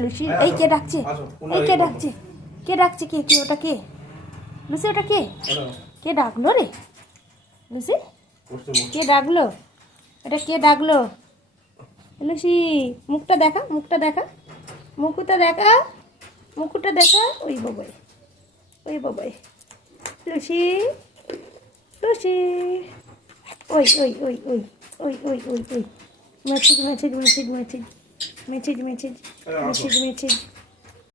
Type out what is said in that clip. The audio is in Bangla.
লুসি এই কে ডাকছে এই কে ডাকছে কে ডাকছে কে কে ওটা কে লুসি ওটা কে কে ডাকলো রে লুসি কে ডাকলো এটা কে ডাকলো লুসি মুখটা দেখা মুখটা দেখা মুখটা দেখা মুখটা দেখা ওই বাবাই লুসি লুসি ওই ওই ওই ওই ওই ওই ওই ওই message message message message message message message message